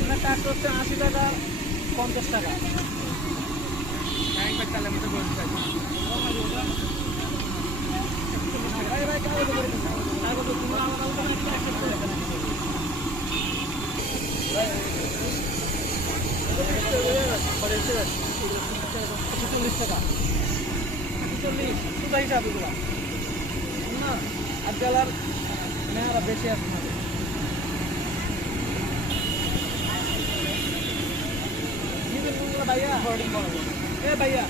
আপনার টাকা হচ্ছে 80 টাকা 50 টাকা একবার চালের মধ্যে বসে থাকি হিসাব এগুলো না আর জেলার মেয়ারা বেশি আছে ভাইয়া এ ভাইয়া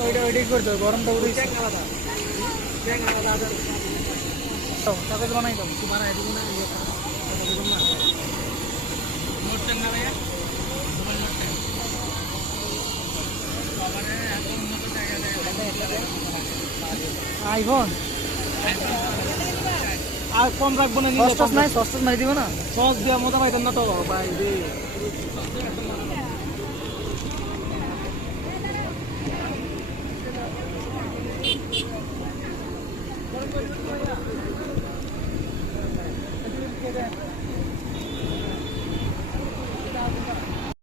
ওইটাই করতে হবে গরমটা উঠে আলাদা কাগজ বানাই দাও তোমার এটুকু না নোট চাঙ্গা ভাইয়া আইফোন আর কম রাখবো না সস নাই সস মারি দিব না সস দিয়া মজা পাইতাম না তো ভাই রে